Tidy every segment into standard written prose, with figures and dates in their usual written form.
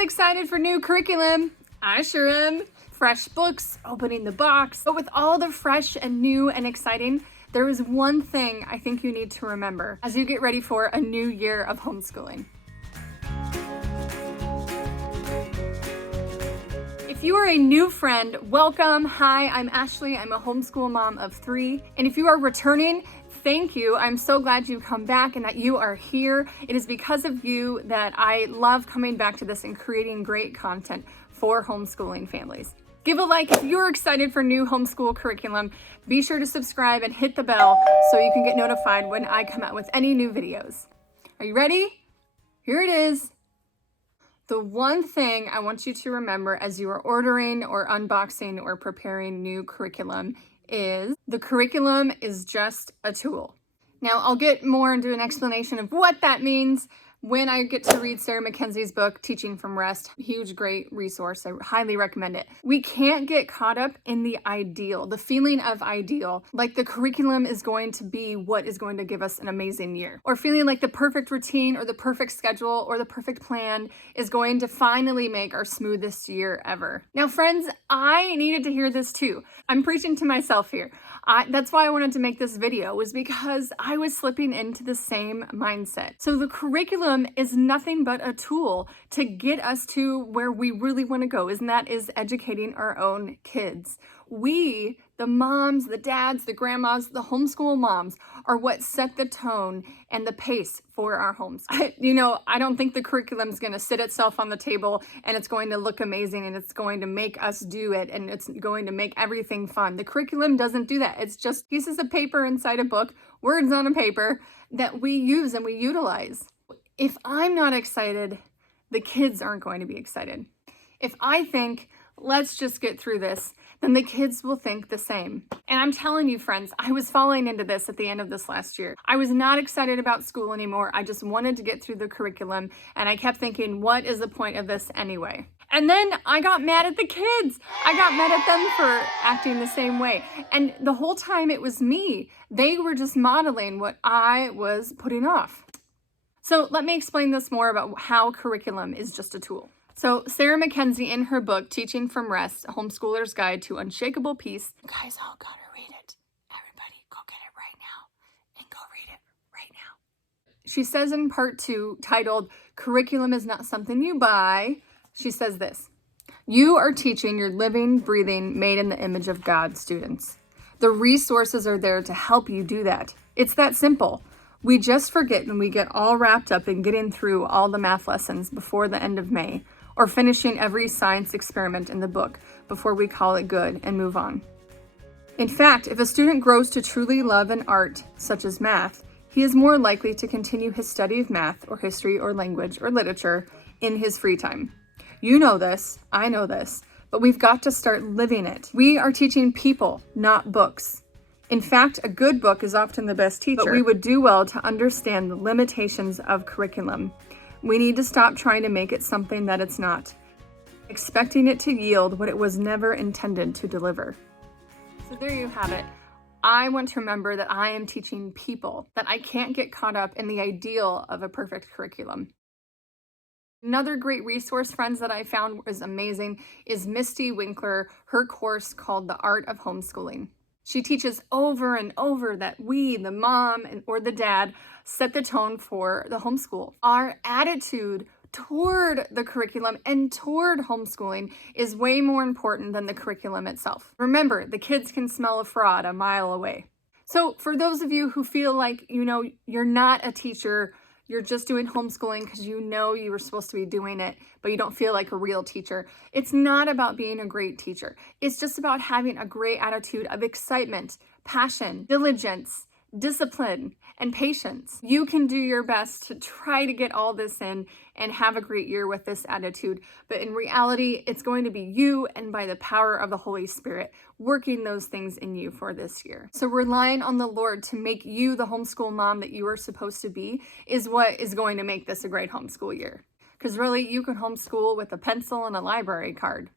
excited for new curriculum? I sure am. Fresh books, opening the box. But with all the fresh and new and exciting, there is one thing I think you need to remember as you get ready for a new year of homeschooling. If you are a new friend, welcome. Hi, I'm Ashley. I'm a homeschool mom of 3. And if you are returning, thank you. I'm so glad you've come back and that you are here. It is because of you that I love coming back to this and creating great content for homeschooling families. Give a like if you're excited for new homeschool curriculum. Be sure to subscribe and hit the bell so you can get notified when I come out with any new videos. Are you ready? Here it is. The one thing I want you to remember as you are ordering or unboxing or preparing new curriculum is the curriculum is just a tool. Now, I'll get more into an explanation of what that means when I get to read Sarah Mackenzie's book, Teaching from Rest. Huge, great resource. I highly recommend it. We can't get caught up in the ideal, the feeling of ideal, like the curriculum is going to be what is going to give us an amazing year, or feeling like the perfect routine or the perfect schedule or the perfect plan is going to finally make our smoothest year ever. Now, friends, I needed to hear this too. I'm preaching to myself here. That's why I wanted to make this video, was because I was slipping into the same mindset. So the curriculum is nothing but a tool to get us to where we really want to go, and that is educating our own kids. We, the moms, the dads, the grandmas, the homeschool moms, are what set the tone and the pace for our homes. I don't think the curriculum is going to sit itself on the table and it's going to look amazing and it's going to make us do it and it's going to make everything fun. The curriculum doesn't do that. It's just pieces of paper inside a book, words on a paper that we use and we utilize. If I'm not excited, the kids aren't going to be excited. If I think, let's just get through this, then the kids will think the same. And I'm telling you, friends, I was falling into this at the end of this last year. I was not excited about school anymore. I just wanted to get through the curriculum. And I kept thinking, what is the point of this anyway? And then I got mad at the kids. I got mad at them for acting the same way. And the whole time it was me. They were just modeling what I was putting off. So let me explain this more about how curriculum is just a tool. So Sarah Mackenzie, in her book, Teaching from Rest, A Homeschooler's Guide to Unshakable Peace. You guys all gotta read it. Everybody go get it right now and go read it right now. She says in part 2, titled, Curriculum is Not Something You Buy, she says this: you are teaching your living, breathing, made in the image of God students. The resources are there to help you do that. It's that simple. We just forget when we get all wrapped up in getting through all the math lessons before the end of May, or finishing every science experiment in the book before we call it good and move on. In fact, if a student grows to truly love an art, such as math, he is more likely to continue his study of math or history or language or literature in his free time. You know this, I know this, but we've got to start living it. We are teaching people, not books. In fact, a good book is often the best teacher, but we would do well to understand the limitations of curriculum. We need to stop trying to make it something that it's not, expecting it to yield what it was never intended to deliver. So there you have it. I want to remember that I am teaching people, that I can't get caught up in the ideal of a perfect curriculum. Another great resource, friends, that I found was amazing is Mystie Winckler, her course called The Art of Homeschooling. She teaches over and over that we, the mom or the dad, set the tone for the homeschool. Our attitude toward the curriculum and toward homeschooling is way more important than the curriculum itself. Remember, the kids can smell a fraud a mile away. So for those of you who feel like, you're not a teacher, you're just doing homeschooling because you were supposed to be doing it, but you don't feel like a real teacher. It's not about being a great teacher. It's just about having a great attitude of excitement, passion, diligence, discipline, and patience. You can do your best to try to get all this in and have a great year with this attitude. But in reality, it's going to be you and by the power of the Holy Spirit working those things in you for this year. So relying on the Lord to make you the homeschool mom that you are supposed to be is what is going to make this a great homeschool year. Because really, you can homeschool with a pencil and a library card.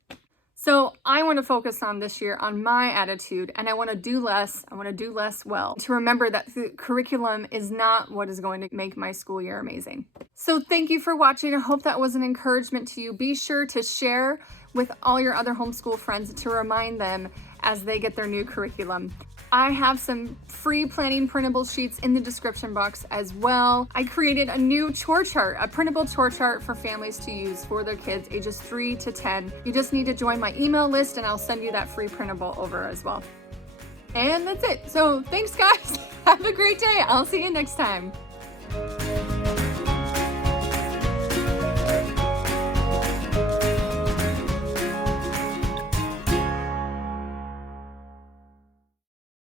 So I want to focus on this year on my attitude, and I want to do less. I want to do less well, to remember that the curriculum is not what is going to make my school year amazing. So thank you for watching. I hope that was an encouragement to you. Be sure to share with all your other homeschool friends to remind them as they get their new curriculum. I have some free planning printable sheets in the description box as well. I created a new chore chart, a printable chore chart for families to use for their kids ages 3 to 10. You just need to join my email list and I'll send you that free printable over as well. And that's it. So thanks guys. Have a great day. I'll see you next time.